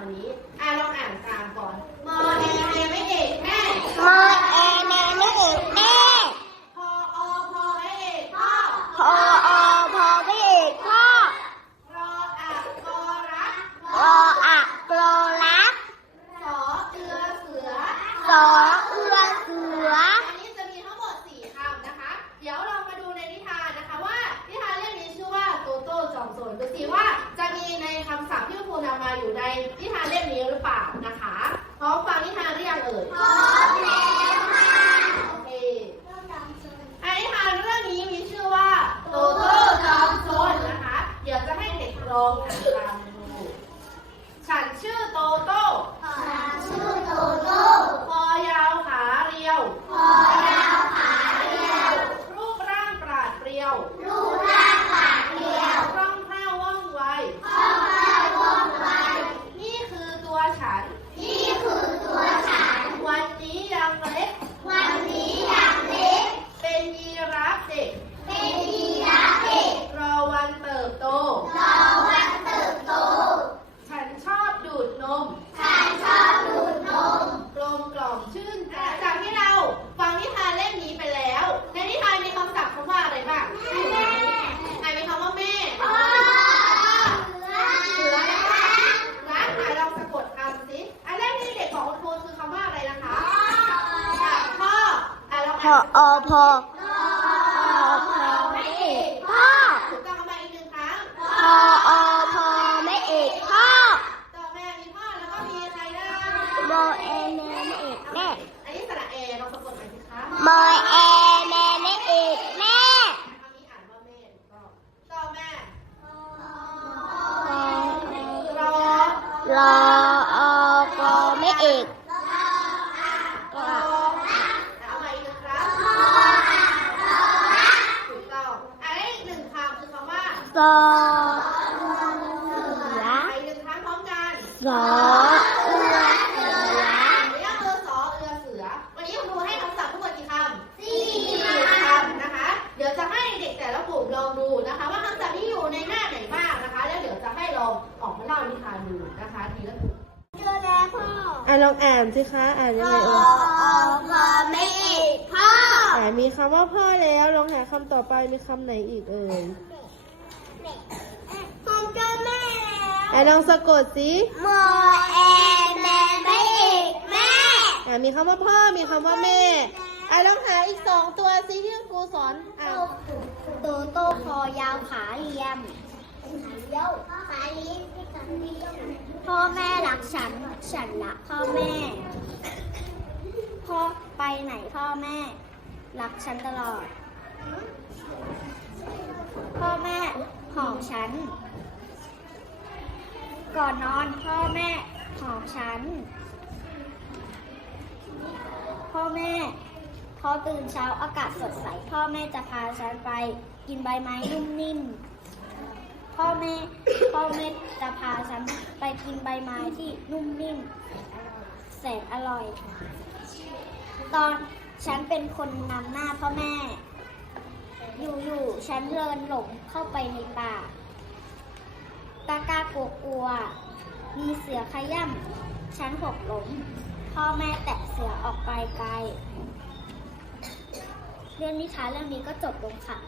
วันนี้ อ่าลองอ่านตามก่อนมอแอแมไม่เอกแม่มอแอแมไม่เอกแม่พออพอไม่เอกพ่อพออพอไม่เอกพ่อรออักกอรักออะกรอรักสอเอือเสือสอเอือเสืออันนี้จะมีทั้งหมด4คำนะคะ เดี๋ยวเรามาดูในนิทานนะคะว่านิทานเรื่องนี้ชื่อว่าโตโต้จอมโจรดูสิว่าจะมีใน คำศัพท์ที่คุณครูนำมาอยู่ในนิทานเล่มนี้หรือเปล่านะคะพร้อมฟังนิทานหรือยังเอ่ยพร้อมแล้วค่ะโอเคอันนิทานเรื่องนี้มีชื่อว่าโตโต้จอมโจรนะคะ เดี๋ยวจะให้เด็กลองอ่านตามดูฉันชื่อโตโต้ ชื่อโตโต้ คอยาวขาเรียว คอยาวขาเรียว รูปร่างปราดเปรียว รูปร่างปากเรียว คล่องแคล่วว่องไว ข้าวข้าวว่องไว นี่คือตัวฉัน นี่คือตัวฉัน วันนี้ยังเล็ก วันนี้อย่างเล็ก เป็นยีราฟเด็ก เป็นยีราฟเด็ก รอวันเติบโต รอวันเติบโต ฉันชอบดูดนม ฉันชอบดูดนม กลมกล่อมชื่นใจจากที่เราฟังนิทานเล่มนี้ไปแล้ว ในนิทานมีคำศัพท์คำว่าอะไรบ้างไหนมีคำว่าแม่ พ่อ เสือนะคะรักไหนลองสะกดคำสิอันแรกที่เด็กบอกคุณครูคือคำว่าอะไรนะคะอะพ่ออะลอง พออ่านอพอพอไม่เอกพ่อถูกต้องเอามาอีกหนึ่งครั้งพออพอไม่เอกพ่อต่อแม่มีพ่อแล้วก็มีใครนะมอแอแม่ไม่เอกแม่อันนี้สระเอลองสะกดหน่อยสิคะมอแอแม่ไม่เอกแม่คำนี้อ่านว่าแม่ก็ต่อแม่รอรออกอไม่เอก รอเอามาอีกหนึ่งครั้งถูกต้องอันนี้อีกหนึ่งคำคือ คำว่าซอเสือไปหนึ่งครั้งพร้อมกันสอเอือเสือเรียกเออสอเอือเสือ วันนี้คุณครูให้คำศัพท์ทั้งหมดกี่คำสี่คำนะคะ เดี๋ยวจะให้เด็กแต่ละกลุ่มลองดูนะคะ ว่าคำศัพท์ที่อยู่ในหน้าไหนบ้างนะคะ แล้วเดี๋ยวจะให้ลองออกมาเล่านิทานดูนะคะทีละกลุ่มเจอแล้วพ่ออะลองอ่านสิคะอ่านยังไงเอพออพอไม่เอกพ่ออ่ามีคำว่าพ่อแล้วลองหาคำต่อไปมีคำไหนอีกเอ่ย ผมเจอแม่ แล้วอะลองสะกดสิมอแอแม่ไม่เอกแม่อะมีคำว่าพ่อ มีคำว่าแม่ อะลองหาอีกสองตัวสิที่คุณครูสอนอะโตโตคอยาวขาเรียมเลี้ยวขาเลี้ยมพ่อแม่รักฉัน ฉันรักพ่อแม่ พ่อไปไหนพ่อแม่ รักฉันตลอด พ่อแม่หอมฉัน ก่อนนอนพ่อแม่หอมฉัน พ่อแม่พอตื่นเช้าอากาศสดใส พ่อแม่จะพาฉันไป กินใบไม้นุ่มนิ่มพ่อแม่พ่อแม่จะพาฉันไปกินใบไม้ที่นุ่มนิ่มแสนอร่อย ตอนฉันเป็นคนนำหน้าพ่อแม่ อยู่ๆฉันเดินหลงเข้าไปในป่าากากลัวกลัวๆมีเสือขย่ำฉันหกล้ม พ่อแม่แตะเสือออกไปไกล เรื่องนิทานเรื่องนี้ก็จบลงค่ะ